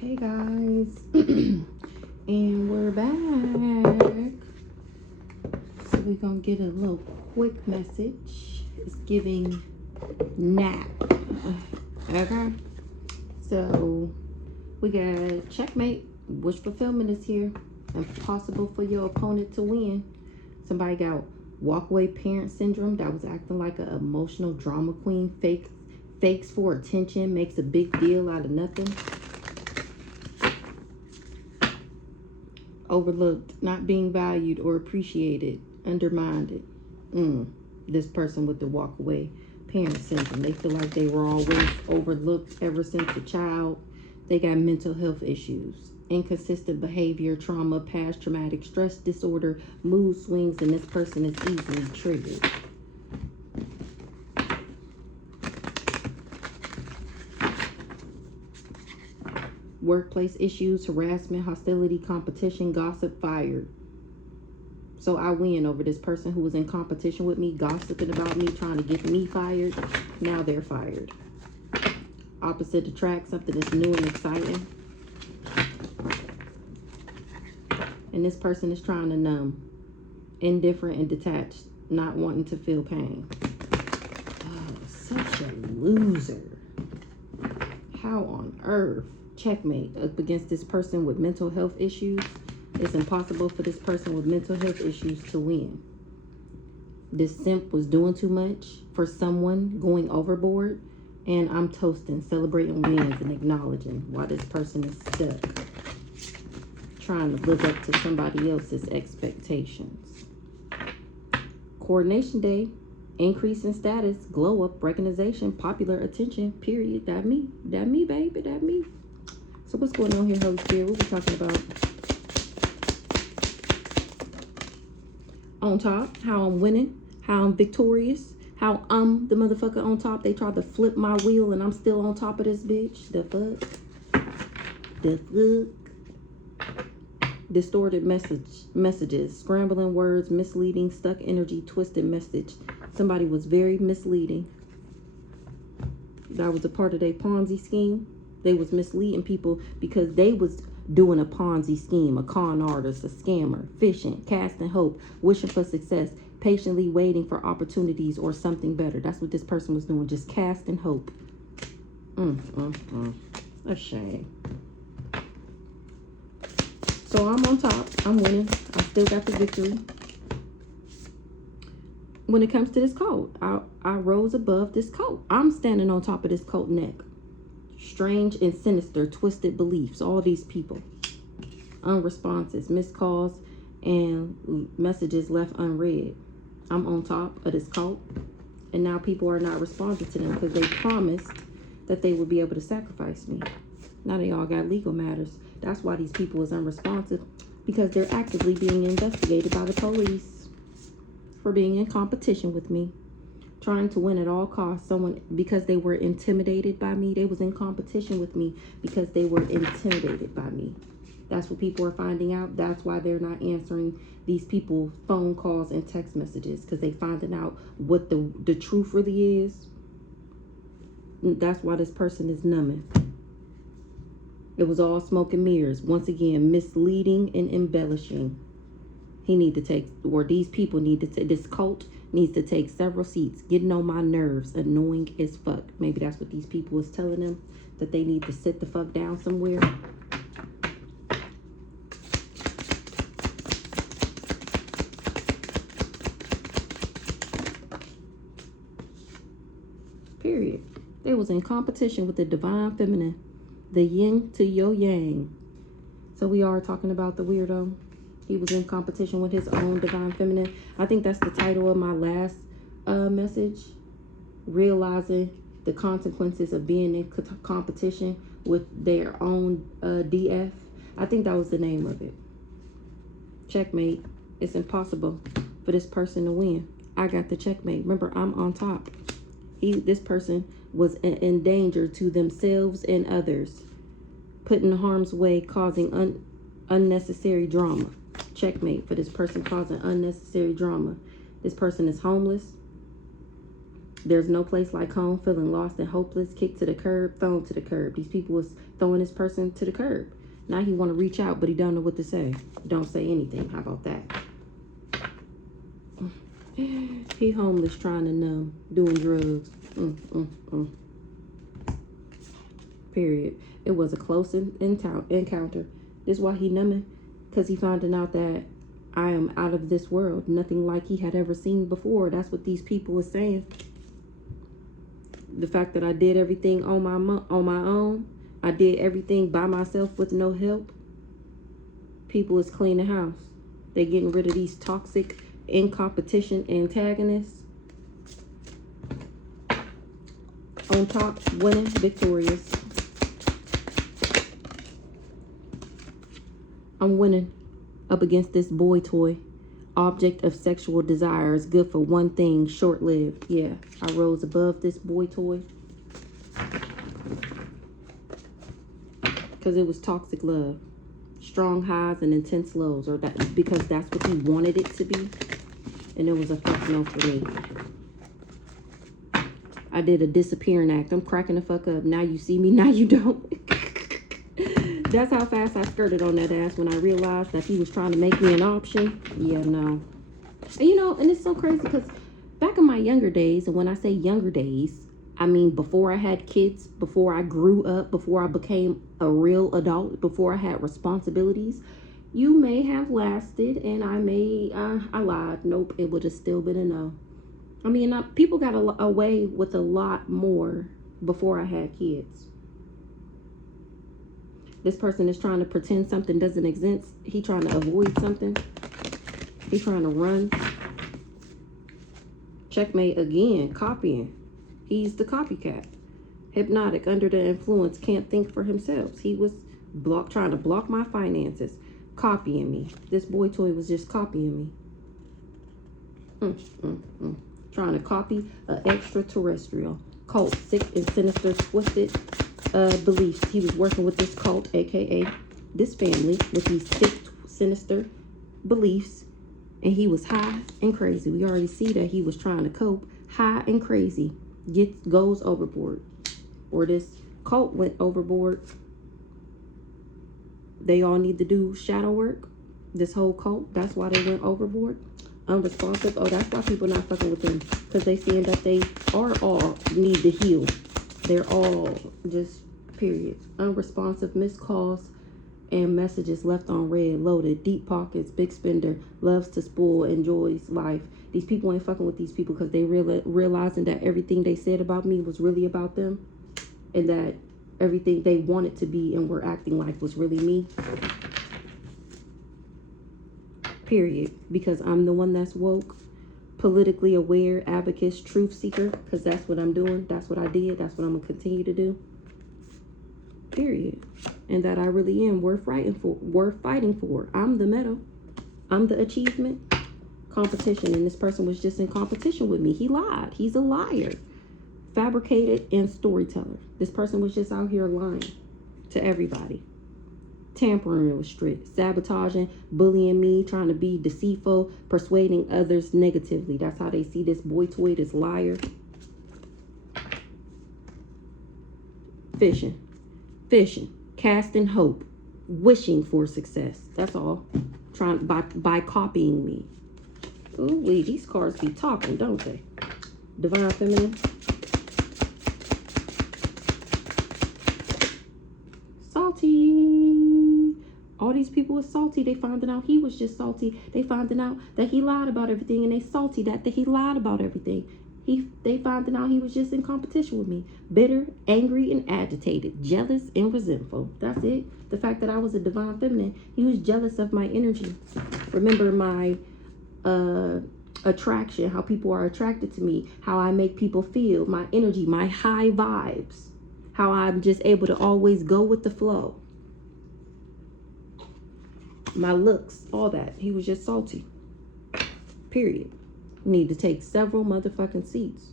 Hey guys, and we're back. So we're gonna get a little quick message. It's giving nap. Okay. So we got checkmate. Wish fulfillment is here. Impossible for your opponent to win. Somebody got walkaway parent syndrome that was acting like an emotional drama queen. Fakes for attention, makes a big deal out of nothing. Overlooked, not being valued or appreciated, undermined. This person with the walkaway parent syndrome, they feel like they were always overlooked ever since a child. They got mental health issues, inconsistent behavior, trauma, past traumatic stress disorder, mood swings, and this person is easily triggered. Workplace issues, harassment, hostility, competition, gossip, fired. So I win over this person who was in competition with me, gossiping about me, trying to get me fired. Now they're fired. Opposite attract, something that's new and exciting. And this person is trying to numb, indifferent and detached, not wanting to feel pain. Oh, such a loser. How on earth? Checkmate up against this person with mental health issues. It's impossible for this person with mental health issues to win. This simp was doing too much for someone, going overboard, and I'm toasting, celebrating wins and acknowledging why this person is stuck, trying to live up to somebody else's expectations. Coordination day, increase in status, glow up, recognition, popular attention, period. That me, baby, that me. So what's going on here, Holy Spirit? What we talking about? On top, how I'm winning, how I'm victorious, how I'm the motherfucker on top. They tried to flip my wheel and I'm still on top of this bitch. The fuck? The fuck? Distorted messages, scrambling words, misleading, stuck energy, twisted message. Somebody was very misleading. That was a part of their Ponzi scheme. They was misleading people because they was doing a Ponzi scheme, a con artist, a scammer, fishing, casting hope, wishing for success, patiently waiting for opportunities or something better. That's what this person was doing, just casting hope. A shame. So I'm on top. I'm winning. I still got the victory. When it comes to this cult, I rose above this cult. I'm standing on top of this cult neck. Strange and sinister, twisted beliefs. All these people. Unresponses, missed calls, and messages left unread. I'm on top of this cult. And now people are not responding to them because they promised that they would be able to sacrifice me. Now they all got legal matters. That's why these people is unresponsive. Because they're actively being investigated by the police for being in competition with me. Trying to win at all costs. Because they were intimidated by me. They was in competition with me because they were intimidated by me. That's what people are finding out. That's why they're not answering these people's phone calls and text messages. Because they finding out what the truth really is. That's why this person is numbing. It was all smoke and mirrors. Once again, misleading and embellishing. He need to take, or these people need to take, this cult needs to take several seats. Getting on my nerves, annoying as fuck. Maybe that's what these people is telling them, that they need to sit the fuck down somewhere. Period. They was in competition with the divine feminine, the yin to your yang. So we are talking about the weirdo. He was in competition with his own divine feminine. I think that's the title of my last message. Realizing the consequences of being in competition with their own DF. I think that was the name of it. Checkmate. It's impossible for this person to win. I got the checkmate. Remember, I'm on top. This person was in danger to themselves and others. Put in harm's way, causing unnecessary drama. Checkmate for this person causing unnecessary drama. This person is homeless. There's no place like home, feeling lost and hopeless, kicked to the curb, thrown to the curb. These people was throwing this person to the curb. Now he want to reach out, but he don't know what to say. Don't say anything. How about that? He homeless, trying to numb, doing drugs. Period. It was a close encounter. This is why he numbing, because he finding out that I am out of this world. Nothing like he had ever seen before. That's what these people are saying. The fact that I did everything on my own. I did everything by myself with no help. People is cleaning house. They getting rid of these toxic, in competition antagonists. On top, winning, victorious. I'm winning up against this boy toy. Object of sexual desire is good for one thing, short-lived. Yeah, I rose above this boy toy. Because it was toxic love. Strong highs and intense lows. Or that because that's what he wanted it to be. And it was a fuck no for me. I did a disappearing act. I'm cracking the fuck up. Now you see me, now you don't. That's how fast I skirted on that ass when I realized that he was trying to make me an option. Yeah, no. And you know, and it's so crazy because back in my younger days, and when I say younger days, I mean before I had kids, before I grew up, before I became a real adult, before I had responsibilities, you may have lasted, and I lied. Nope, it would have still been a no. I mean, people got away with a lot more before I had kids. This person is trying to pretend something doesn't exist. He trying to avoid something. He's trying to run. Checkmate again, copying. He's the copycat. Hypnotic, under the influence, can't think for himself. He was trying to block my finances, copying me. This boy toy was just copying me. Trying to copy an extraterrestrial cult, sick and sinister, twisted beliefs. He was working with this cult, aka this family, with these sick, sinister beliefs, and he was high and crazy. We already see that he was trying to cope, high and crazy, goes overboard, or this cult went overboard. They all need to do shadow work. This whole cult, that's why they went overboard. Unresponsive. Oh, that's why people not fucking with them, because they seeing that they are all need to heal. They're all just, period. Unresponsive, missed calls and messages left on red, loaded, deep pockets, big spender, loves to spoil, enjoys life. These people ain't fucking with these people because they realizing that everything they said about me was really about them, and that everything they wanted to be and were acting like was really me. Period. Because I'm the one that's woke, politically aware, advocate, truth seeker, because that's what I'm doing. That's what I did. That's what I'm going to continue to do. Period. And that I really am worth fighting for. I'm the medal. I'm the achievement. Competition. And this person was just in competition with me. He lied. He's a liar. Fabricated and storyteller. This person was just out here lying to everybody. Tampering with street, sabotaging, bullying me, trying to be deceitful, persuading others negatively. That's how they see this boy toy, this liar. Fishing, casting hope, wishing for success. That's all. Trying by copying me. Ooh, these cards be talking, don't they? Divine Feminine. Salty. All these people were salty. They finding out he was just salty. They finding out that he lied about everything, and they salty that he lied about everything. They finding out he was just in competition with me. Bitter, angry, and agitated. Jealous and resentful. That's it. The fact that I was a divine feminine. He was jealous of my energy. Remember my attraction, how people are attracted to me, how I make people feel, my energy, my high vibes, how I'm just able to always go with the flow. My looks, all that. He was just salty. Period. Need to take several motherfucking seats.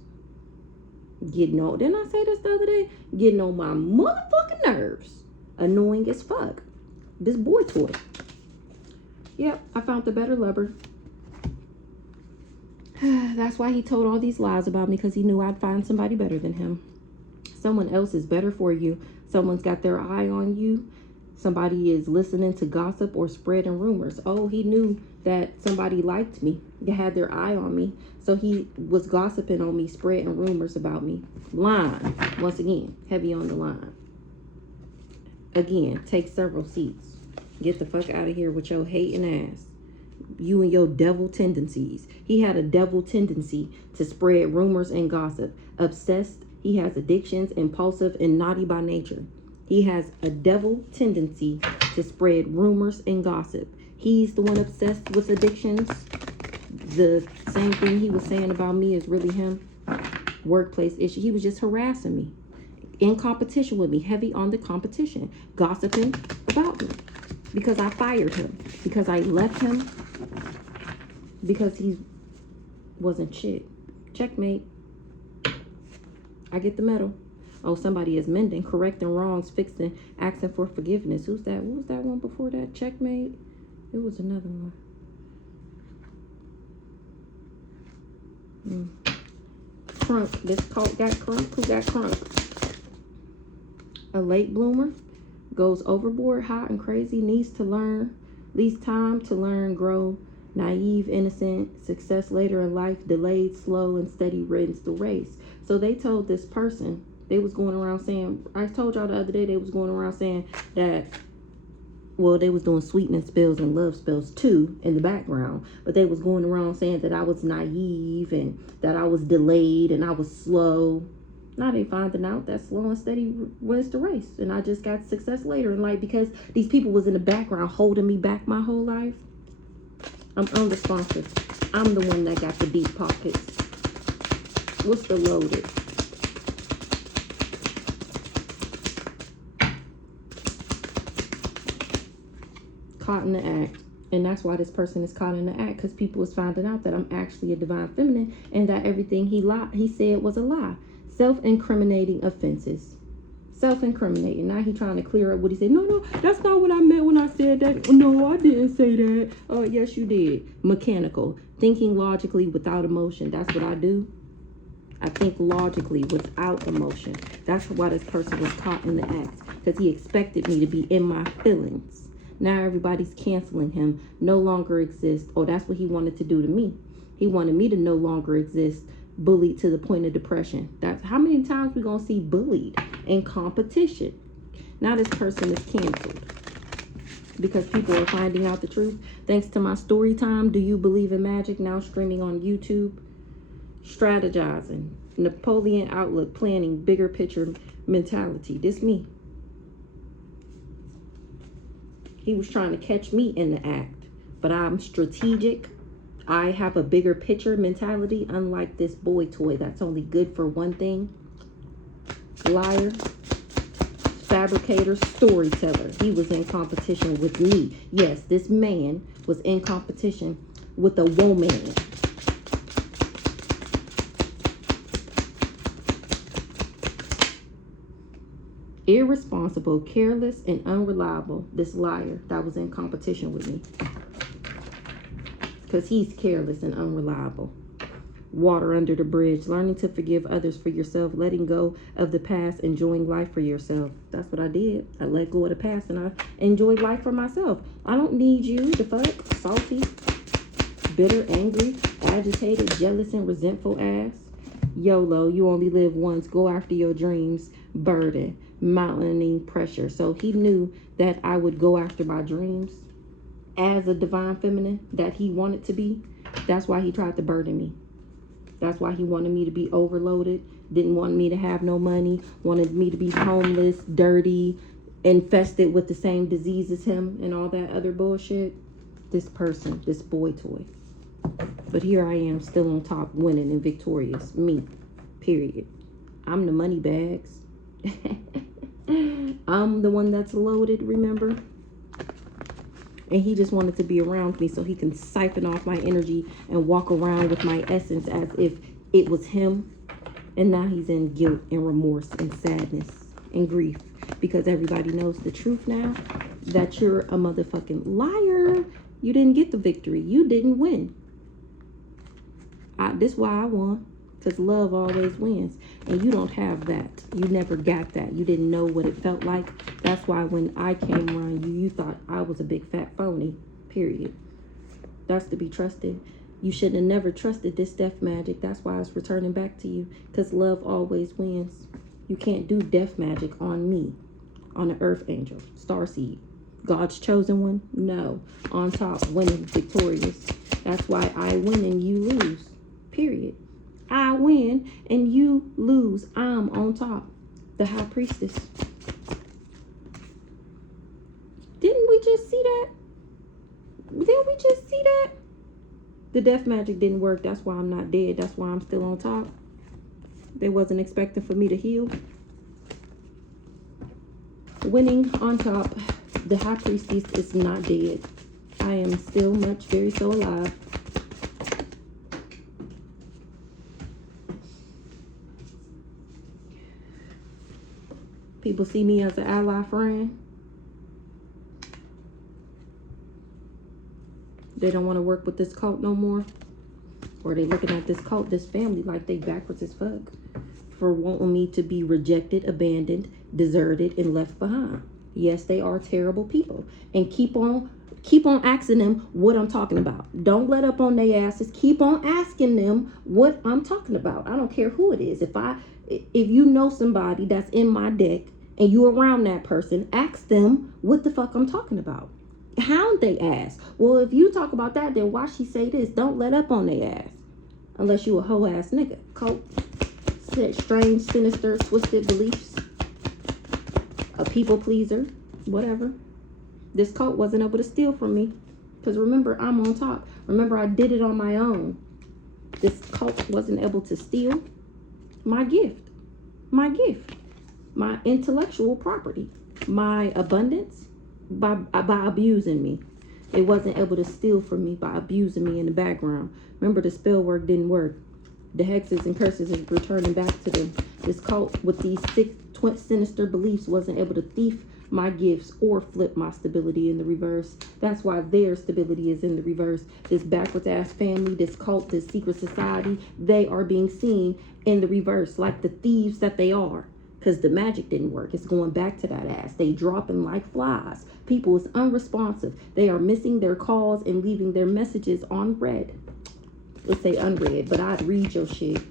Getting on, didn't I say this the other day? Getting on my motherfucking nerves. Annoying as fuck. This boy toy. Yep, I found the better lover. That's why he told all these lies about me, because he knew I'd find somebody better than him. Someone else is better for you. Someone's got their eye on you. Somebody is listening to gossip or spreading rumors. Oh, he knew that somebody liked me. They had their eye on me. So he was gossiping on me, spreading rumors about me. Line. Once again, heavy on the line. Again, take several seats. Get the fuck out of here with your hating ass. You and your devil tendencies. He had a devil tendency to spread rumors and gossip. Obsessed. He has addictions, impulsive, and naughty by nature. He has a devil tendency to spread rumors and gossip. He's the one obsessed with addictions. The same thing he was saying about me is really him. Workplace issue. He was just harassing me. In competition with me. Heavy on the competition. Gossiping about me. Because I fired him. Because I left him. Because he wasn't shit. Checkmate. I get the medal. Oh, somebody is mending, correcting wrongs, fixing, asking for forgiveness. Who's that? What was that one before that? Checkmate? It was another one. Crunk. This cult got crunk. Who got crunk? A late bloomer. Goes overboard, hot and crazy. Needs to learn. Leaves time to learn, grow. Naive, innocent. Success later in life. Delayed, slow, and steady wins the race. So they told this person... They was going around saying, I told y'all the other day, they was going around saying that, well, they was doing sweetening spells and love spells too in the background. But they was going around saying that I was naive and that I was delayed and I was slow. Now they finding out that slow and steady wins the race. And I just got success later in life because these people was in the background holding me back my whole life. I'm unresponsive. I'm the one that got the deep pockets. What's the loaded? Caught in the act. And that's why this person is caught in the act, because people is finding out that I'm actually a divine feminine and that everything he said was a lie. Self-incriminating offenses. Self-incriminating. Now he trying to clear up what he said. No, that's not what I meant when I said that. No, I didn't say that. Oh, yes, you did. Mechanical. Thinking logically without emotion. That's what I do. I think logically without emotion. That's why this person was caught in the act, because he expected me to be in my feelings. Now everybody's canceling him. No longer exists. Oh, that's what he wanted to do to me. He wanted me to no longer exist. Bullied to the point of depression. That's how many times we gonna see bullied in competition. Now this person is canceled because people are finding out the truth. Thanks to my story time, Do You Believe in Magic? Now streaming on YouTube. Strategizing. Napoleon outlook. Planning. Bigger picture mentality. This me. He was trying to catch me in the act, but I'm strategic. I have a bigger picture mentality, unlike this boy toy that's only good for one thing. Liar, fabricator, storyteller. He was in competition with me. Yes, this man was in competition with a woman. Irresponsible, careless, and unreliable. This liar that was in competition with me. Because he's careless and unreliable. Water under the bridge. Learning to forgive others for yourself. Letting go of the past. Enjoying life for yourself. That's what I did. I let go of the past and I enjoyed life for myself. I don't need you. The fuck? Salty, bitter, angry, agitated, jealous, and resentful ass. YOLO. You only live once. Go after your dreams. Burden. Mountaining pressure. So he knew that I would go after my dreams as a divine feminine that he wanted to be. That's why he tried to burden me. That's why he wanted me to be overloaded. Didn't want me to have no money. Wanted me to be homeless, dirty, infested with the same disease as him and all that other bullshit. This person, this boy toy. But here I am, still on top, winning and victorious. Me. Period. I'm the money bags. I'm the one that's loaded, remember? And he just wanted to be around me so he can siphon off my energy and walk around with my essence as if it was him. And now he's in guilt and remorse and sadness and grief because everybody knows the truth now, that you're a motherfucking liar. You didn't get the victory. You didn't win. This is why I won. because love always wins. And you don't have that. You never got that. You didn't know what it felt like. That's why when I came around you, you thought I was a big fat phony, period. That's to be trusted. You should have never trusted this death magic. That's why it's returning back to you, because love always wins. You can't do death magic on me, on an earth angel, starseed. God's chosen one? No. On top, winning, victorious. That's why I win and you lose. Period. I win and you lose. I'm on top. The high priestess. Didn't we just see that? Didn't we just see that? The death magic didn't work. That's why I'm not dead. That's why I'm still on top. They wasn't expecting for me to heal. Winning on top. The high priestess is not dead. I am still very so alive. People see me as an ally friend. They don't want to work with this cult no more. Or they looking at this cult, this family, like they backwards as fuck. For wanting me to be rejected, abandoned, deserted, and left behind. Yes, they are terrible people. And keep on asking them what I'm talking about. Don't let up on their asses. Keep on asking them what I'm talking about. I don't care who it is. If you know somebody that's in my deck and you around that person, ask them what the fuck I'm talking about. How they ask? Well, if you talk about that, then why she say this? Don't let up on their ass. Unless you a hoe ass nigga. Cult. Strange, sinister, twisted beliefs. A people pleaser, whatever. This cult wasn't able to steal from me. Because remember, I'm on top. Remember, I did it on my own. This cult wasn't able to steal my gift. My gift. My intellectual property. My abundance by abusing me. It wasn't able to steal from me by abusing me in the background. Remember, the spell work didn't work. The hexes and curses is returning back to them. This cult with these sinister beliefs wasn't able to thief my gifts or flip my stability in the reverse. That's why their stability is in the reverse. This backwards ass family, this cult, this secret society, they are being seen in the reverse like the thieves that they are. Because the magic didn't work. It's going back to that ass. They dropping like flies. People is unresponsive. They are missing their calls and leaving their messages on red. Let's say unread, but I'd read your shit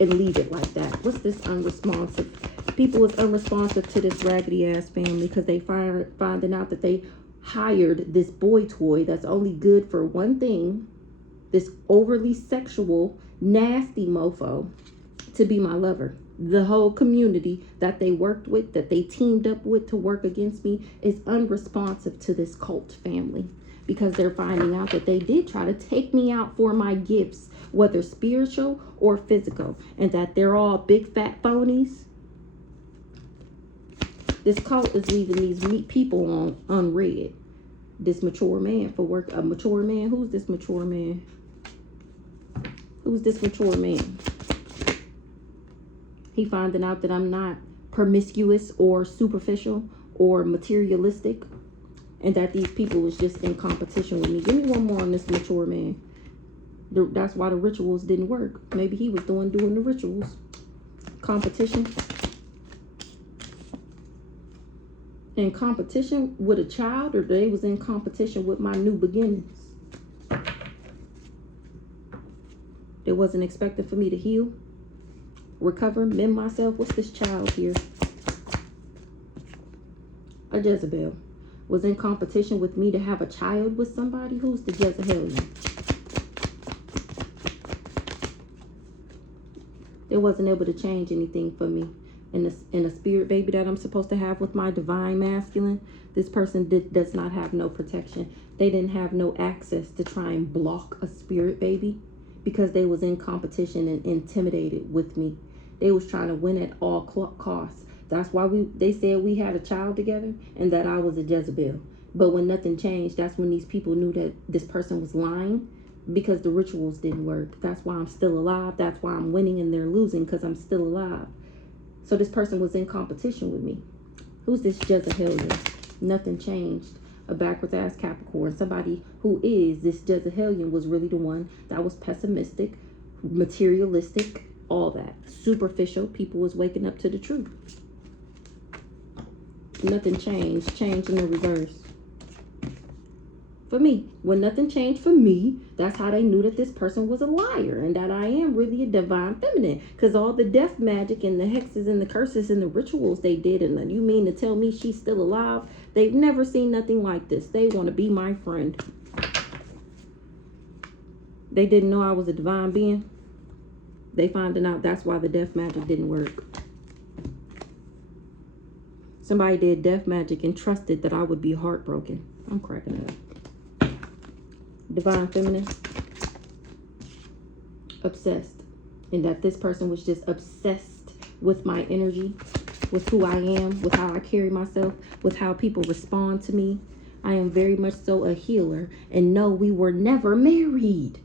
and leave it like that. What's this unresponsive? People is unresponsive to this raggedy ass family because they finding out that they hired this boy toy that's only good for one thing. This overly sexual, nasty mofo to be my lover. The whole community that they worked with, that they teamed up with to work against me, is unresponsive to this cult family. Because they're finding out that they did try to take me out for my gifts, whether spiritual or physical, and that they're all big fat phonies. This cult is leaving these people on unread. This mature man for work. A mature man? Who's this mature man? Who's this mature man? He finding out that I'm not promiscuous or superficial or materialistic. And that these people was just in competition with me. Give me one more on this mature man. That's why the rituals didn't work. Maybe he was doing the rituals. Competition. In competition with a child, or they was in competition with my new beginnings. They wasn't expecting for me to heal, recover, mend myself. What's this child here? A Jezebel. Was in competition with me to have a child with somebody. Who's the Jezebelian? They wasn't able to change anything for me. In a spirit baby that I'm supposed to have with my divine masculine, this person does not have no protection. They didn't have no access to try and block a spirit baby because they was in competition and intimidated with me. They was trying to win at all costs. That's why they said we had a child together and that I was a Jezebel. But when nothing changed, that's when these people knew that this person was lying because the rituals didn't work. That's why I'm still alive. That's why I'm winning and they're losing, because I'm still alive. So this person was in competition with me. Who's this Jezebelian? Nothing changed. A backwards ass Capricorn. Somebody who is this Jezebelian was really the one that was pessimistic, materialistic, all that. Superficial. People was waking up to the truth. Nothing changed. Change in the reverse. For me. When nothing changed for me, that's how they knew that this person was a liar and that I am really a divine feminine. Because all the death magic and the hexes and the curses and the rituals they did, and you mean to tell me she's still alive? They've never seen nothing like this. They want to be my friend. They didn't know I was a divine being. They finding out that's why the death magic didn't work. Somebody did death magic and trusted that I would be heartbroken. I'm cracking up. Divine feminine. Obsessed. And that this person was just obsessed with my energy, with who I am, with how I carry myself, with how people respond to me. I am very much so a healer. And no, we were never married.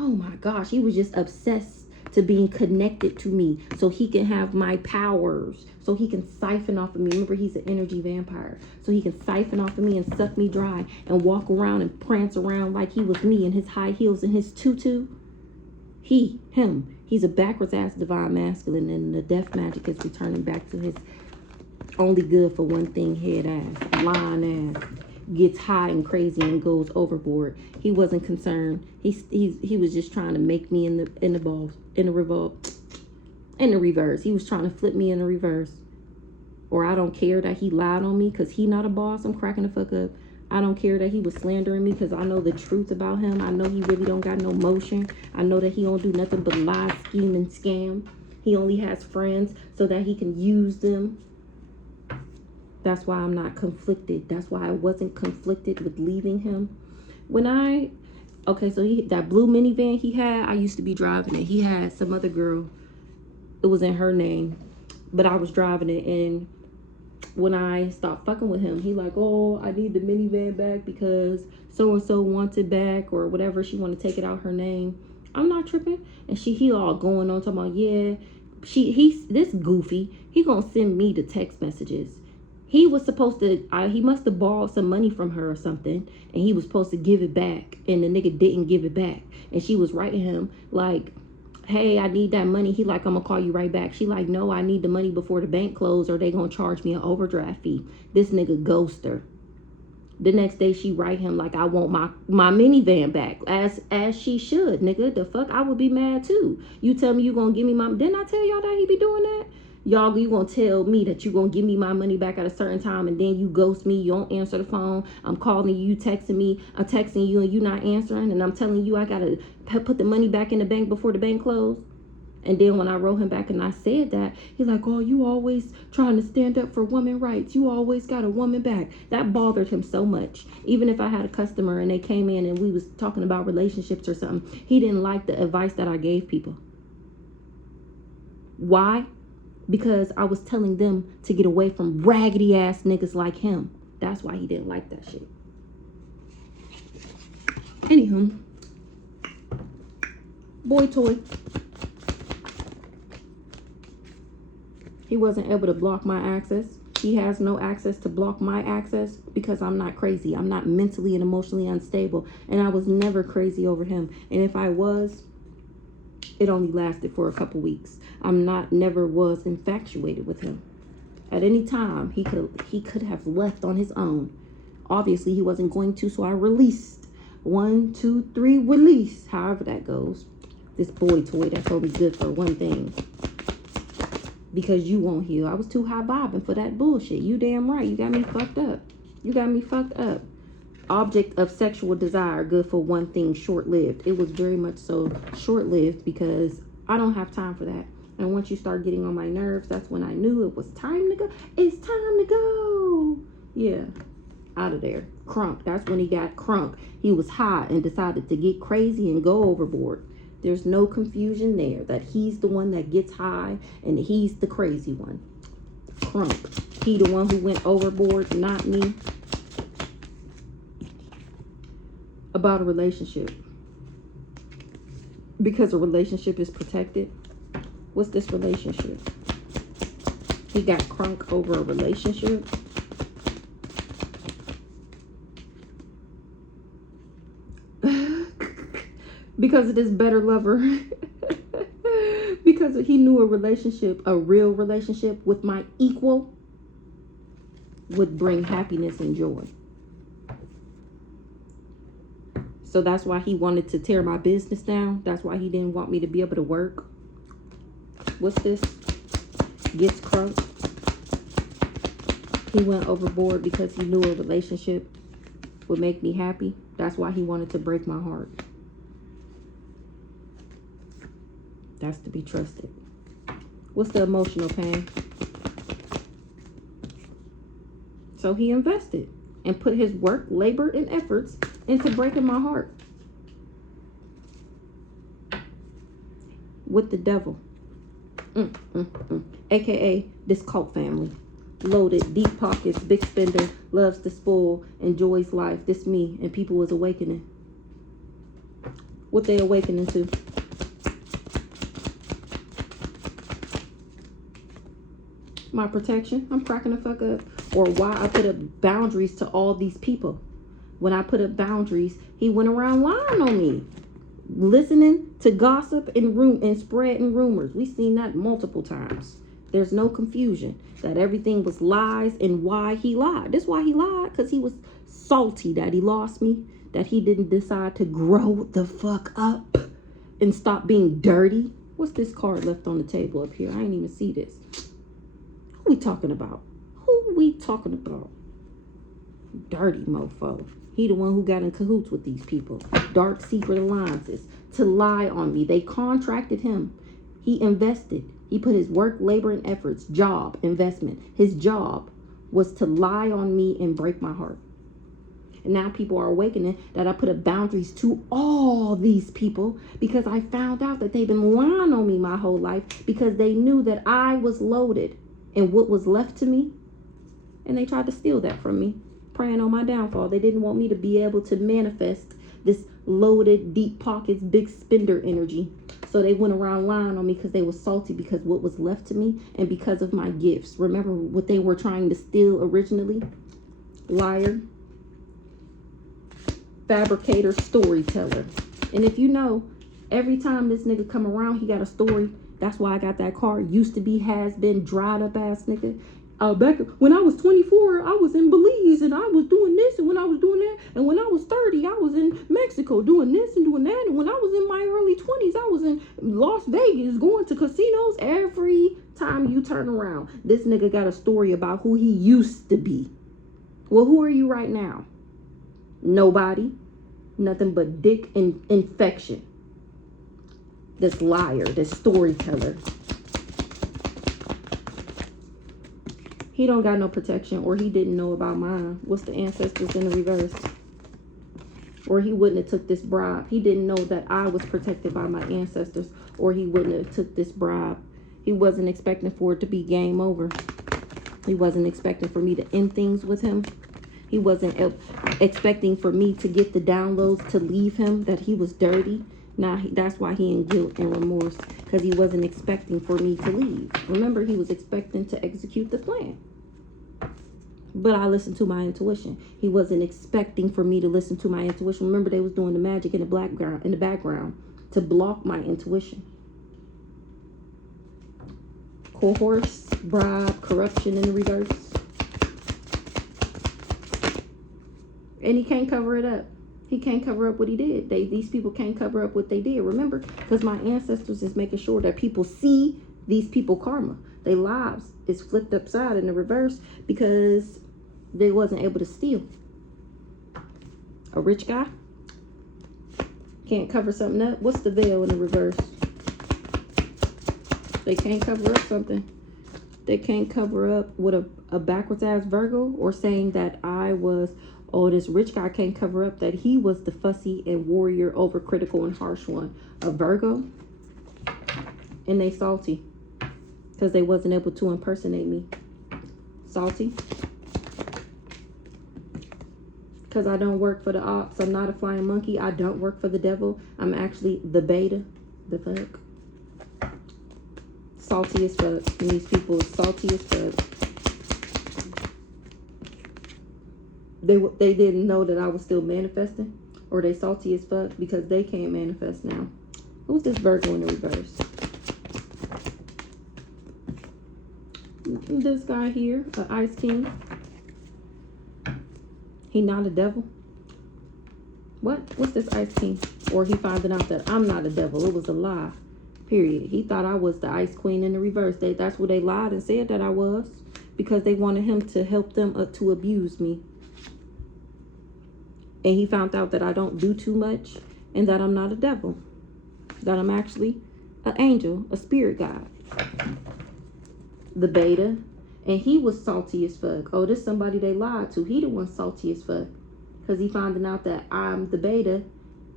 Oh my gosh, he was just obsessed to being connected to me so he can have my powers, so he can siphon off of me. Remember, he's an energy vampire, so he can siphon off of me and suck me dry and walk around and prance around like he was me in his high heels and his tutu. He's a backwards ass divine masculine, and the death magic is returning back to his only good for one thing head ass, lying ass. Gets high and crazy and goes overboard. He wasn't concerned. He was just trying to make me in the reverse. He was trying to flip me in the reverse. Or I don't care that he lied on me because he not a boss. I'm cracking the fuck up. I don't care that he was slandering me because I know the truth about him. I know he really don't got no motion. I know that he don't do nothing but lie, scheme, and scam. He only has friends so that he can use them. That's why I'm not conflicted. That's why I wasn't conflicted with leaving him. So that blue minivan he had, I used to be driving it. He had some other girl. It was in her name, but I was driving it. And when I stopped fucking with him, he like, oh, I need the minivan back because so-and-so wants it back or whatever. She want to take it out her name. I'm not tripping. And he all going on talking about, yeah, this goofy, he gonna send me the text messages. He was supposed to, he must have borrowed some money from her or something, and he was supposed to give it back, and the nigga didn't give it back. And she was writing him like, hey, I need that money. He like, I'm gonna call you right back. She like, no, I need the money before the bank closed or they gonna charge me an overdraft fee. This nigga ghost her. The next day she write him like, I want my minivan back, as she should. Nigga, the fuck, I would be mad too. You tell me you gonna give me didn't I tell y'all that he be doing that? Y'all, you gonna tell me that you gonna give me my money back at a certain time and then you ghost me, you don't answer the phone. I'm calling you, texting me, I'm texting you and you not answering, and I'm telling you I gotta put the money back in the bank before the bank closed. And then when I wrote him back and I said that, he's like, oh, you always trying to stand up for women rights. You always got a woman back. That bothered him so much. Even if I had a customer and they came in and we was talking about relationships or something, he didn't like the advice that I gave people. Why? Because I was telling them to get away from raggedy ass niggas like him. That's why he didn't like that shit. Anywho, boy toy. He wasn't able to block my access. He has no access to block my access because I'm not crazy. I'm not mentally and emotionally unstable. And I was never crazy over him. And if I was, it only lasted for a couple weeks. Never was infatuated with him. At any time, he could have left on his own. Obviously, he wasn't going to, so I released. 1, 2, 3, release. However that goes. This boy toy, that's only good for one thing. Because you won't heal. I was too high vibing for that bullshit. You damn right. You got me fucked up. You got me fucked up. Object of sexual desire, good for one thing, short-lived. It was very much so short-lived because I don't have time for that. And once you start getting on my nerves, that's when I knew it was time to go. It's time to go. Yeah. Out of there. Crunk. That's when he got crunk. He was high and decided to get crazy and go overboard. There's no confusion there that he's the one that gets high and he's the crazy one. Crunk. He the one who went overboard, not me. About a relationship. Because a relationship is protected. What's this relationship? He got crunk over a relationship. Because of this better lover. Because Because he knew a relationship, a real relationship with my equal would bring happiness and joy. So that's why he wanted to tear my business down. That's why he didn't want me to be able to work. What's this? Gets crunk. He went overboard because he knew a relationship would make me happy. That's why he wanted to break my heart. That's to be trusted. What's the emotional pain? So he invested and put his work, labor, and efforts into breaking my heart. With the devil. AKA this cult family. Loaded, deep pockets, big spender, loves to spoil, enjoys life. This me, and people was awakening. What they awakening to? My protection. I'm cracking the fuck up. Or why I put up boundaries to all these people. When I put up boundaries, he went around lying on me. Listening to gossip and spreading rumors. We've seen that multiple times. There's no confusion that everything was lies and why he lied. That's why he lied, because he was salty that he lost me, that he didn't decide to grow the fuck up and stop being dirty. What's this card left on the table up here? I ain't even see this. Who we talking about? Who we talking about? Dirty mofo. He the one who got in cahoots with these people. Dark secret alliances to lie on me. They contracted him. He invested. He put his work, labor, and efforts, job, investment. His job was to lie on me and break my heart. And now people are awakening that I put up boundaries to all these people because I found out that they've been lying on me my whole life because they knew that I was loaded and what was left to me. And they tried to steal that from me, preying on my downfall. They didn't want me to be able to manifest this loaded, deep pockets, big spender energy. So they went around lying on me because they were salty because what was left to me and because of my gifts. Remember what they were trying to steal originally? Liar, fabricator, storyteller. And if you know, every time this nigga come around, he got a story. That's why I got that card. Used to be, has been, dried up ass nigga. Back when I was 24, I was in Belize and I was doing this, and when I was doing that, and when I was 30, I was in Mexico doing this and doing that, and when I was in my early 20s, I was in Las Vegas going to casinos. Every time you turn around, this nigga got a story about who he used to be. Well, who are you right now? Nobody. Nothing but dick and infection. This liar, this storyteller. He don't got no protection, or he didn't know about mine. What's the ancestors in the reverse? Or he wouldn't have took this bribe. He didn't know that I was protected by my ancestors, or he wouldn't have took this bribe. He wasn't expecting for it to be game over. He wasn't expecting for me to end things with him. He wasn't expecting for me to get the downloads to leave him, that he was dirty. Now, that's why he in guilt and remorse, because he wasn't expecting for me to leave. Remember, he was expecting to execute the plan. But I listened to my intuition. He wasn't expecting for me to listen to my intuition. Remember, they was doing the magic in the background to block my intuition. Coerce, bribe, corruption in the reverse. And he can't cover it up. He can't cover up what he did. These people can't cover up what they did. Remember, because my ancestors is making sure that people see these people karma. Their lives is flipped upside in the reverse because they wasn't able to steal. A rich guy can't cover something up. What's the veil in the reverse? They can't cover up something. They can't cover up with a backwards ass Virgo, or saying that I was, oh, this rich guy can't cover up that he was the fussy and warrior, overcritical and harsh one. A Virgo. And they salty because they wasn't able to impersonate me. Salty. Because I don't work for the ops. I'm not a flying monkey. I don't work for the devil. I'm actually the beta. The fuck. Salty as fuck. And these people is salty as fuck. They didn't know that I was still manifesting, or they salty as fuck because they can't manifest now. Who's this Virgo in the reverse? This guy here, the Ice King. He not a devil. What? What's this Ice King? Or he finding out that I'm not a devil. It was a lie. Period. He thought I was the Ice Queen in the reverse. That's what they lied and said that I was. Because they wanted him to help them to abuse me. And he found out that I don't do too much. And that I'm not a devil. That I'm actually an angel. A spirit guide. The beta. And he was salty as fuck. Oh, this somebody they lied to. He the one salty as fuck. Because he finding out that I'm the beta.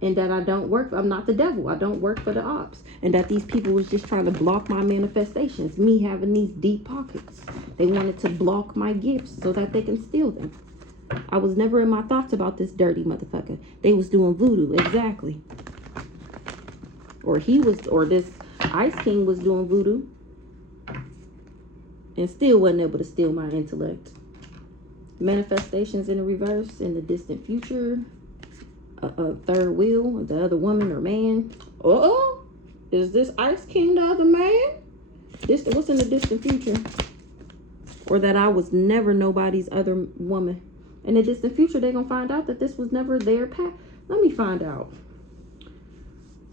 And that I don't work. I'm not the devil. I don't work for the ops. And that these people was just trying to block my manifestations. Me having these deep pockets. They wanted to block my gifts so that they can steal them. I was never in my thoughts about this dirty motherfucker. They was doing voodoo. Exactly. Or this Ice King was doing voodoo. And still wasn't able to steal my intellect. Manifestations in the reverse, in the distant future. A third wheel, the other woman or man. Uh-oh. Is this Ice King the other man? What's in the distant future? Or that I was never nobody's other woman. In the distant future, they're going to find out that this was never their path. Let me find out.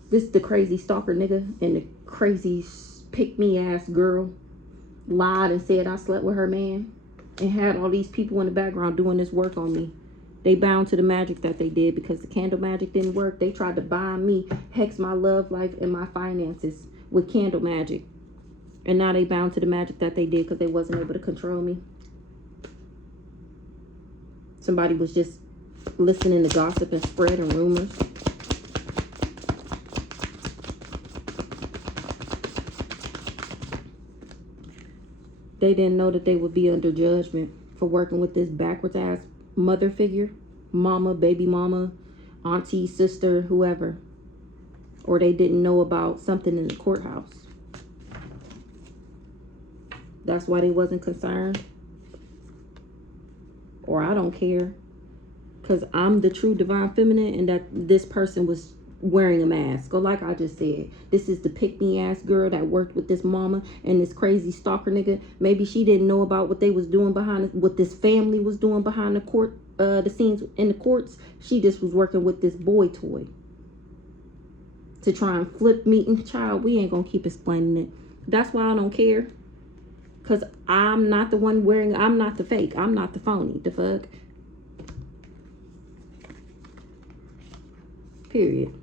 This the crazy stalker nigga and the crazy pick-me-ass girl lied and said I slept with her man. And had all these people in the background doing this work on me. They bound to the magic that they did because the candle magic didn't work. They tried to bind me, hex my love life and my finances with candle magic. And now they bound to the magic that they did because they wasn't able to control me. Somebody was just listening to gossip and spreading rumors. They didn't know that they would be under judgment for working with this backwards ass mother figure, mama, baby mama, auntie, sister, whoever. Or they didn't know about something in the courthouse. That's why they wasn't concerned. Or I don't care. Because I'm the true divine feminine and that this person was wearing a mask. Or like I just said, this is the pick-me-ass girl that worked with this mama and this crazy stalker nigga. Maybe she didn't know about what they was doing behind, what this family was doing behind the court, the scenes in the courts. She just was working with this boy toy to try and flip me. And child, we ain't gonna keep explaining it. That's why I don't care. Because I'm not the one wearing, I'm not the fake. I'm not the phony. The fuck? Period.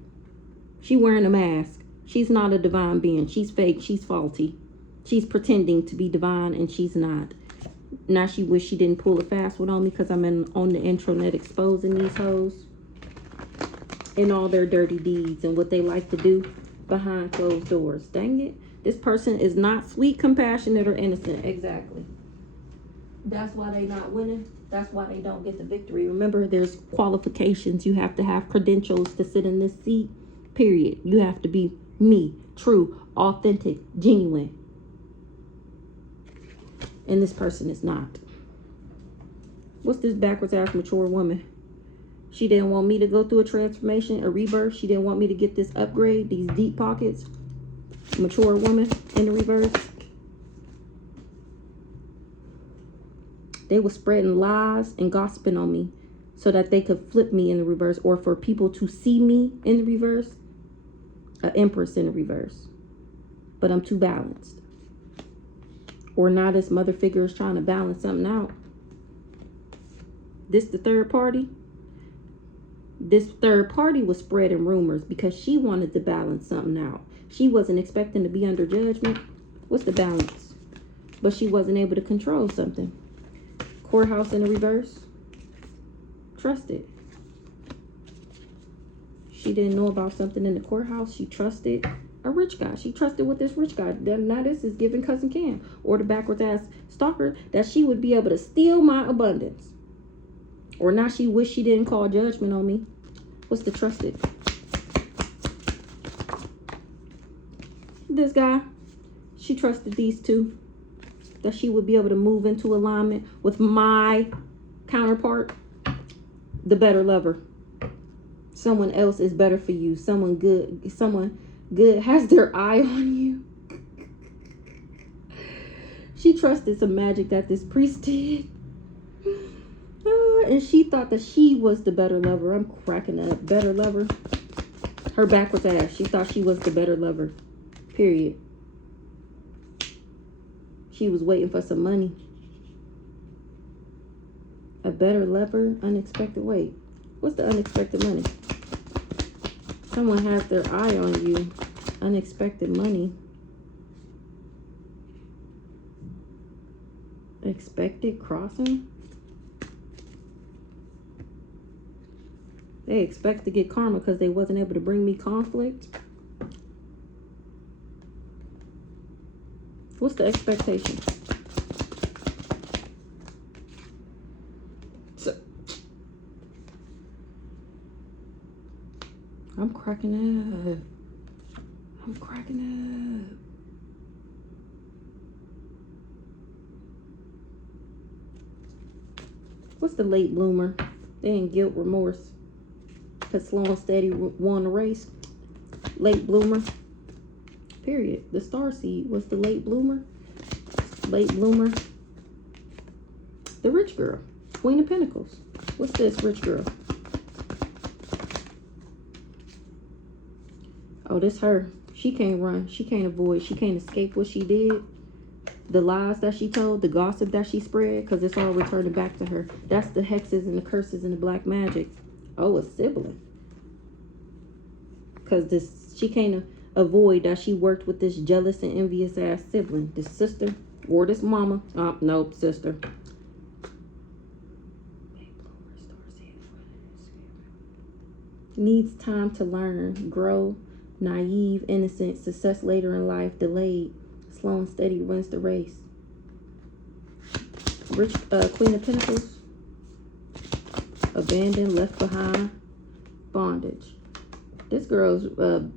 She wearing a mask. She's not a divine being. She's fake. She's faulty. She's pretending to be divine and she's not. Now she wish she didn't pull a fast one on me because I'm on the intranet exposing these hoes. And all their dirty deeds and what they like to do behind closed doors. Dang it. This person is not sweet, compassionate, or innocent. Exactly. That's why they not winning. That's why they don't get the victory. Remember, there's qualifications. You have to have credentials to sit in this seat. Period. You have to be me, true, authentic, genuine. And this person is not. What's this backwards ass mature woman? She didn't want me to go through a transformation, a rebirth. She didn't want me to get this upgrade, these deep pockets. Mature woman in the reverse. They were spreading lies and gossiping on me so that they could flip me in the reverse, or for people to see me in the reverse. An empress in the reverse. But I'm too balanced. Or now this mother figure is trying to balance something out. This the third party. This third party was spreading rumors because she wanted to balance something out. She wasn't expecting to be under judgment. What's the balance? But she wasn't able to control something. Courthouse in the reverse. Trust it. She didn't know about something in the courthouse. She trusted a rich guy. She trusted with this rich guy. Now this is giving Cousin Cam or the backwards ass stalker that she would be able to steal my abundance. Or now she wish she didn't call judgment on me. What's the trusted? This guy, she trusted these two. That she would be able to move into alignment with my counterpart. The better lover. Someone else is better for you. Someone good has their eye on you. She trusted some magic that this priest did. And she thought that she was the better lover. I'm cracking up. Better lover. Her backwards ass. She thought she was the better lover. Period. She was waiting for some money. A better lover. Unexpected. Wait. What's the unexpected money? Someone has their eye on you. Unexpected money. Expected crossing. They expect to get karma because they wasn't able to bring me conflict. What's the expectation? I'm cracking up. I'm cracking up. What's the late bloomer? They ain't guilt, remorse. Because slow and steady won the race. Late bloomer. Period. The star seed was the late bloomer. Late bloomer. The rich girl. Queen of Pentacles. What's this rich girl? Oh, this her. She can't run. She can't avoid. She can't escape what she did. The lies that she told. The gossip that she spread. Because it's all returning back to her. That's the hexes and the curses and the black magic. Oh, a sibling. Because she can't avoid that she worked with this jealous and envious ass sibling. This sister or this mama. Oh, nope, sister. Needs time to learn, grow, naive, innocent, success later in life, delayed, slow and steady runs the race. Rich Queen of Pentacles. Abandoned, left behind, bondage. This girl's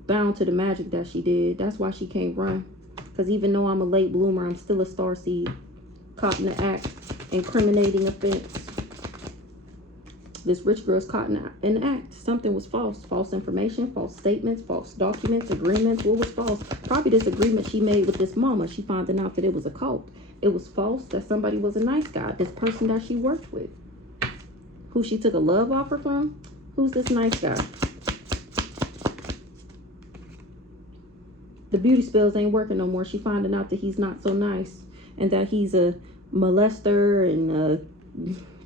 bound to the magic that she did. That's why she can't run. Because even though I'm a late bloomer, I'm still a star seed. Caught in the act, incriminating offense. This rich girl's caught in the act. Something was false. False information, false statements, false documents, agreements. What was false? Probably this agreement she made with this mama. She found out that it was a cult. It was false that somebody was a nice guy. This person that she worked with. Who she took a love offer from? Who's this nice guy? The beauty spells ain't working no more. She finding out that he's not so nice. And that he's a molester and a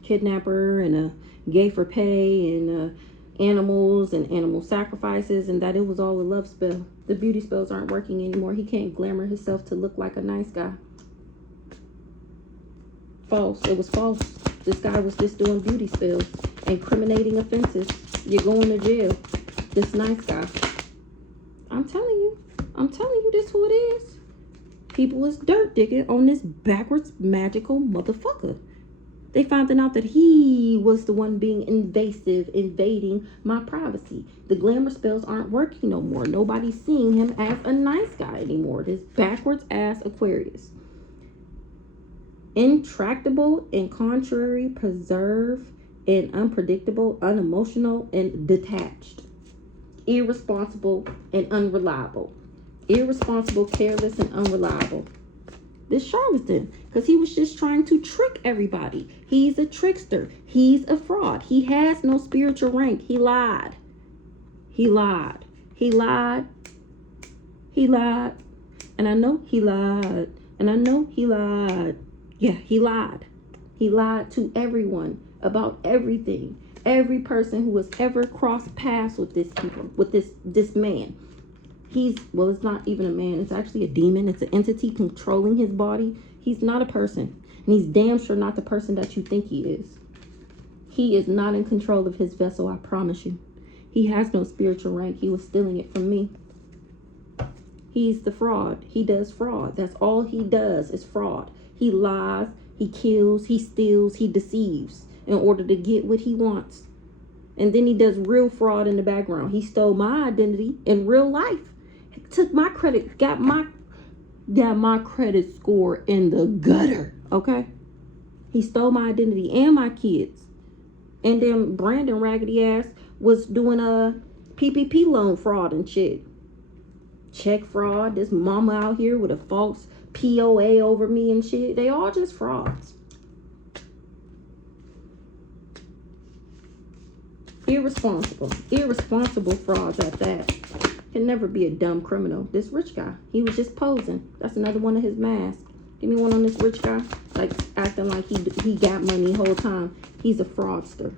kidnapper and a gay for pay and animals and animal sacrifices. And that it was all a love spell. The beauty spells aren't working anymore. He can't glamour himself to look like a nice guy. False. It was false. This guy was just doing beauty spells. Incriminating offenses. You're going to jail. This nice guy. I'm telling you. I'm telling you this who it is. People is dirt digging on this backwards magical motherfucker. They found out that he was the one being invasive, invading my privacy. The glamour spells aren't working no more. Nobody's seeing him as a nice guy anymore. This backwards ass Aquarius. Intractable and contrary, preserved and unpredictable, unemotional and detached. Irresponsible and unreliable. Irresponsible, careless, and unreliable. This charlatan, because he was just trying to trick everybody. He's a trickster. He's a fraud. He has no spiritual rank. He lied. He lied. He lied. He lied. And I know he lied. And I know he lied. Yeah, he lied. He lied to everyone about everything. Every person who has ever crossed paths with this people, with this man. Well, it's not even a man. It's actually a demon. It's an entity controlling his body. He's not a person. And he's damn sure not the person that you think he is. He is not in control of his vessel, I promise you. He has no spiritual rank. He was stealing it from me. He's the fraud. He does fraud. That's all he does is fraud. He lies, he kills, he steals, he deceives in order to get what he wants. And then he does real fraud in the background. He stole my identity in real life. Took my credit, got my credit score in the gutter, okay? He stole my identity and my kids. And then Brandon raggedy ass was doing a PPP loan fraud and shit. Check fraud. This mama out here with a false POA over me and shit. They all just frauds. Irresponsible frauds at that. Can never be a dumb criminal. This rich guy, he was just posing. That's another one of his masks. Give me one on this rich guy, like acting like he got money the whole time. He's a fraudster.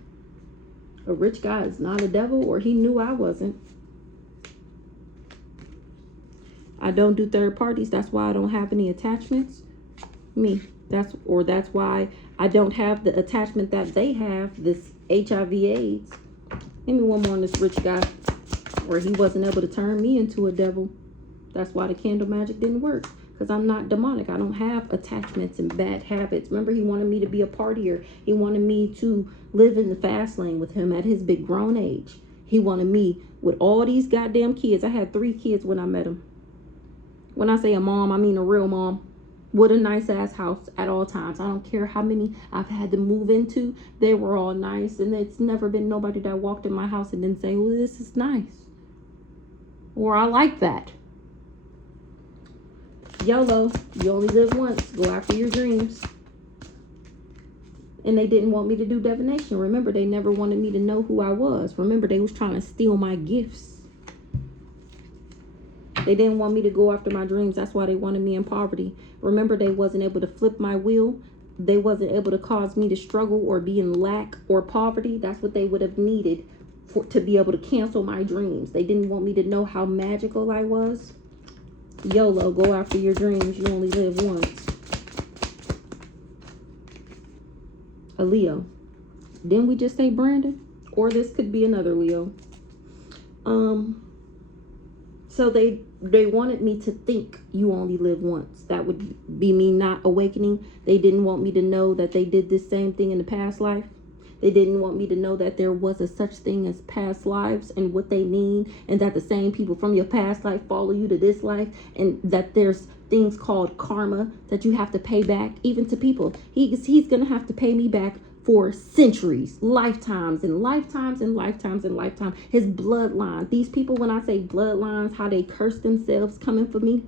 A rich guy is not a devil, or he knew I wasn't. I don't do third parties. That's why I don't have any attachments. Me. That's why I don't have the attachment that they have. This HIV/AIDS. Give me one more on this rich guy, where he wasn't able to turn me into a devil. That's why the candle magic didn't work. Because I'm not demonic. I don't have attachments and bad habits. Remember, he wanted me to be a partier. He wanted me to live in the fast lane with him at his big grown age. He wanted me with all these goddamn kids. I had 3 kids when I met him. When I say a mom, I mean a real mom. With a nice ass house at all times. I don't care how many I've had to move into. They were all nice. And it's never been nobody that walked in my house and didn't say, oh, this is nice. Or I like that. YOLO, you only live once. Go after your dreams. And they didn't want me to do divination. Remember, they never wanted me to know who I was. Remember, they was trying to steal my gifts. They didn't want me to go after my dreams. That's why they wanted me in poverty. Remember, they wasn't able to flip my wheel. They wasn't able to cause me to struggle or be in lack or poverty. That's what they would have needed to be able to cancel my dreams. They didn't want me to know how magical I was. YOLO, go after your dreams. You only live once. A Leo. Didn't we just say Brandon? Or this could be another Leo. So they wanted me to think you only live once. That would be me not awakening. They didn't want me to know that they did this same thing in the past life. They didn't want me to know that there was a such thing as past lives and what they mean, and that the same people from your past life follow you to this life, and that there's things called karma that you have to pay back even to people. He's gonna have to pay me back for centuries, lifetimes and lifetimes and lifetimes and lifetimes. His bloodline, these people, when I say bloodlines, how they curse themselves coming for me,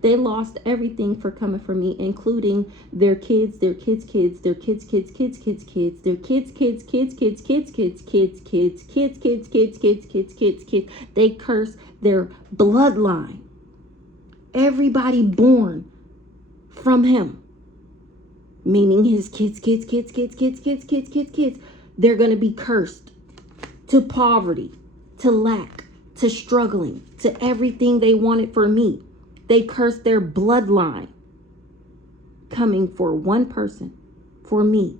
they lost everything for coming for me, including their kids, their kids' kids, their kids' kids, kids' kids' kids, their kids' kids, kids' kids, kids' kids, kids' kids, kids' kids, kids' kids, kids' kids, kids. They curse their bloodline. Everybody born from him, meaning his kids, kids, kids, kids, kids, kids, kids, kids, kids, they're going to be cursed to poverty, to lack, to struggling, to everything they wanted for me. They cursed their bloodline coming for one person, for me,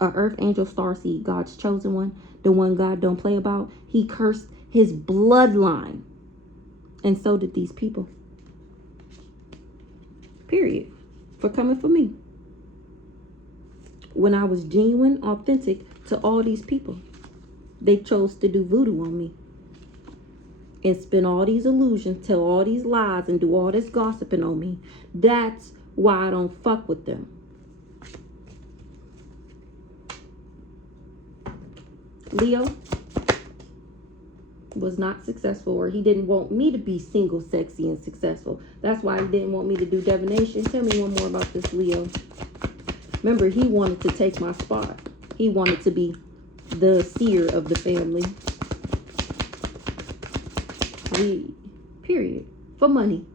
a earth angel starseed, God's chosen one, the one God don't play about. He cursed his bloodline. And so did these people. Period. For coming for me. When I was genuine, authentic to all these people, they chose to do voodoo on me. And spin all these illusions, tell all these lies, and do all this gossiping on me. That's why I don't fuck with them. Leo was not successful, or he didn't want me to be single, sexy, and successful. That's why he didn't want me to do divination. Tell me one more about this Leo. Remember, he wanted to take my spot. He wanted to be the seer of the family. Period. For money.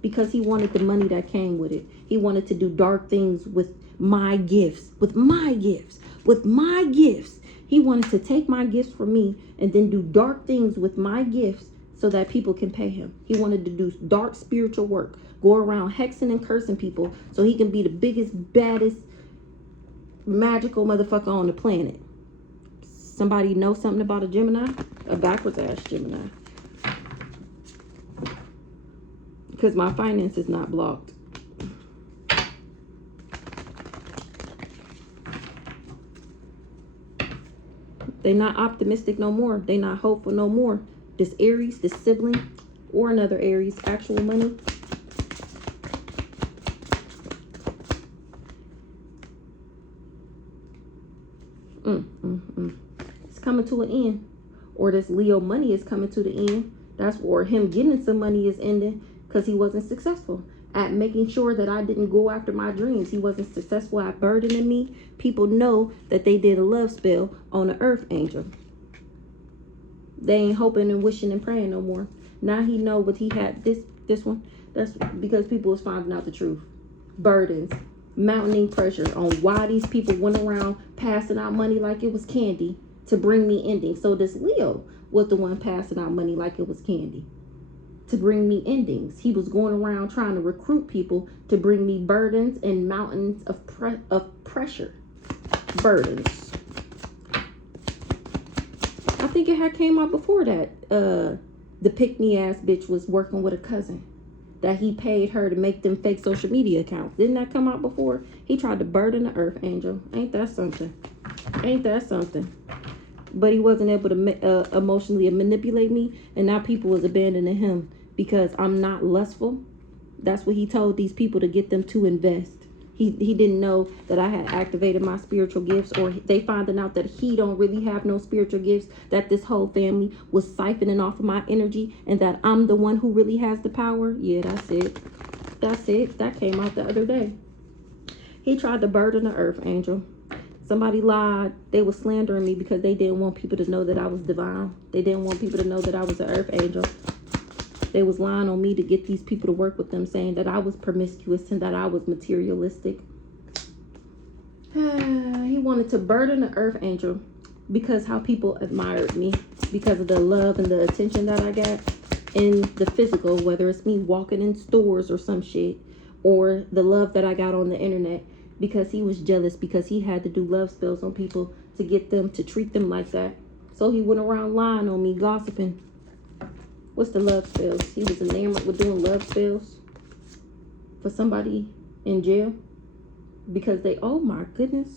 Because he wanted the money that came with it. He wanted to do dark things with my gifts. With my gifts. With my gifts. He wanted to take my gifts from me and then do dark things with my gifts so that people can pay him. He wanted to do dark spiritual work. Go around hexing and cursing people so he can be the biggest, baddest, magical motherfucker on the planet. Somebody know something about a Gemini? A backwards ass Gemini. Because my finance is not blocked. They not optimistic no more. They not hopeful no more. This Aries, this sibling, or another Aries, actual money. It's coming to an end. Or this Leo money is coming to the end. That's or him getting some money is ending because he wasn't successful at making sure that I didn't go after my dreams. He wasn't successful at burdening me. People know that they did a love spell on an earth angel. They ain't hoping and wishing and praying no more. Now he know what he had. This one. That's because people was finding out the truth. Burdens, mounting pressure on why these people went around passing out money like it was candy to bring me endings. So this Leo was the one passing out money like it was candy to bring me endings. He was going around trying to recruit people to bring me burdens and mountains of pressure. Burdens. I think it had came out before that. The pick-me-ass bitch was working with a cousin that he paid her to make them fake social media accounts. Didn't that come out before? He tried to burden the earth angel. Ain't that something? Ain't that something? But he wasn't able to emotionally manipulate me, and now people was abandoning him because I'm not lustful. That's what he told these people to get them to invest. He didn't know that I had activated my spiritual gifts, or they finding out that he don't really have no spiritual gifts, that this whole family was siphoning off of my energy, and that I'm the one who really has the power. Yeah, that's it. That's it. That came out the other day. He tried to burden the earth angel. Somebody lied. They were slandering me because they didn't want people to know that I was divine. They didn't want people to know that I was an earth angel. They was lying on me to get these people to work with them, saying that I was promiscuous and that I was materialistic. He wanted to burden the earth angel because how people admired me, because of the love and the attention that I got in the physical, whether it's me walking in stores or some shit, or the love that I got on the internet, because he was jealous, because he had to do love spells on people to get them to treat them like that. So he went around lying on me, gossiping. What's the love spells? He was enamored with doing love spells for somebody in jail because they, oh my goodness.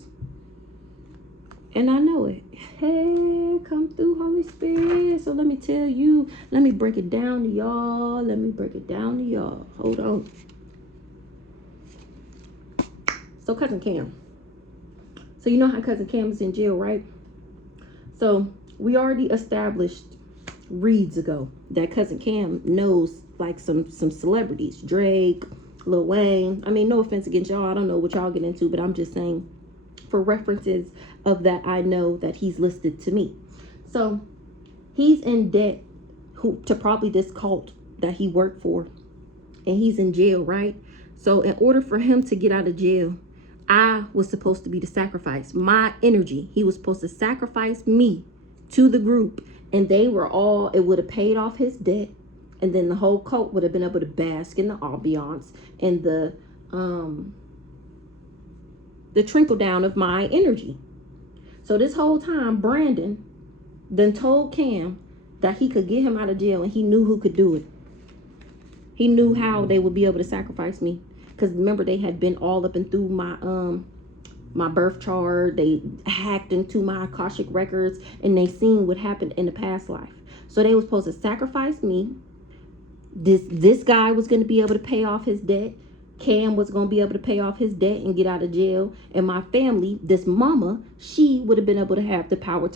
And I know it. Hey, come through, Holy Spirit. So let me tell you, let me break it down to y'all. Let me break it down to y'all. Hold on. So Cousin Cam. So you know how Cousin Cam is in jail, right? So we already established reads ago that Cousin Cam knows like some celebrities, Drake, Lil Wayne. I mean, no offense against y'all, I don't know what y'all get into, but I'm just saying for references of that, I know that he's listed to me. So he's in debt to probably this cult that he worked for, and he's in jail, right? So in order for him to get out of jail, I was supposed to be the sacrifice, my energy. He was supposed to sacrifice me to the group, and they were all, it would have paid off his debt, and then the whole cult would have been able to bask in the ambiance and the trickle down of my energy. So this whole time, Brandon then told Cam that he could get him out of jail, and he knew who could do it. He knew how they would be able to sacrifice me, because remember, they had been all up and through my birth chart. They hacked into my Akashic records, and they seen what happened in the past life. So they were supposed to sacrifice me. This guy was going to be able to pay off his debt. Cam was going to be able to pay off his debt and get out of jail. And my family, this mama, she would have been able to have the power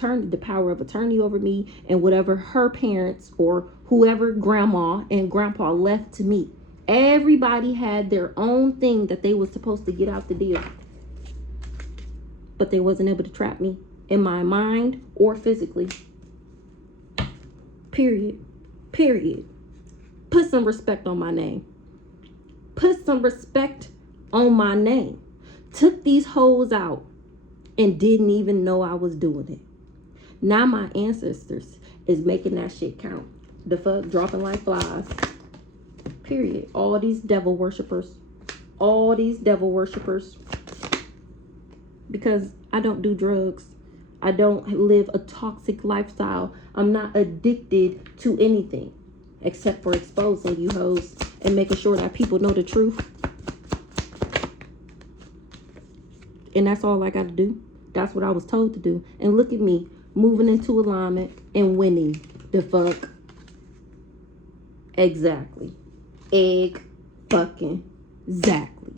of attorney over me, and whatever her parents or whoever grandma and grandpa left to me. Everybody had their own thing that they were supposed to get out the deal. But they wasn't able to trap me in my mind or physically. Period. Put some respect on my name. Put some respect on my name. Took these hoes out and didn't even know I was doing it. Now my ancestors is making that shit count. The fuck, dropping like flies. Period. All these devil worshippers. Because I don't do drugs. I don't live a toxic lifestyle. I'm not addicted to anything except for exposing you hoes and making sure that people know the truth. And that's all I got to do. That's what I was told to do. And look at me, moving into alignment and winning the fuck. Exactly. Egg fucking exactly.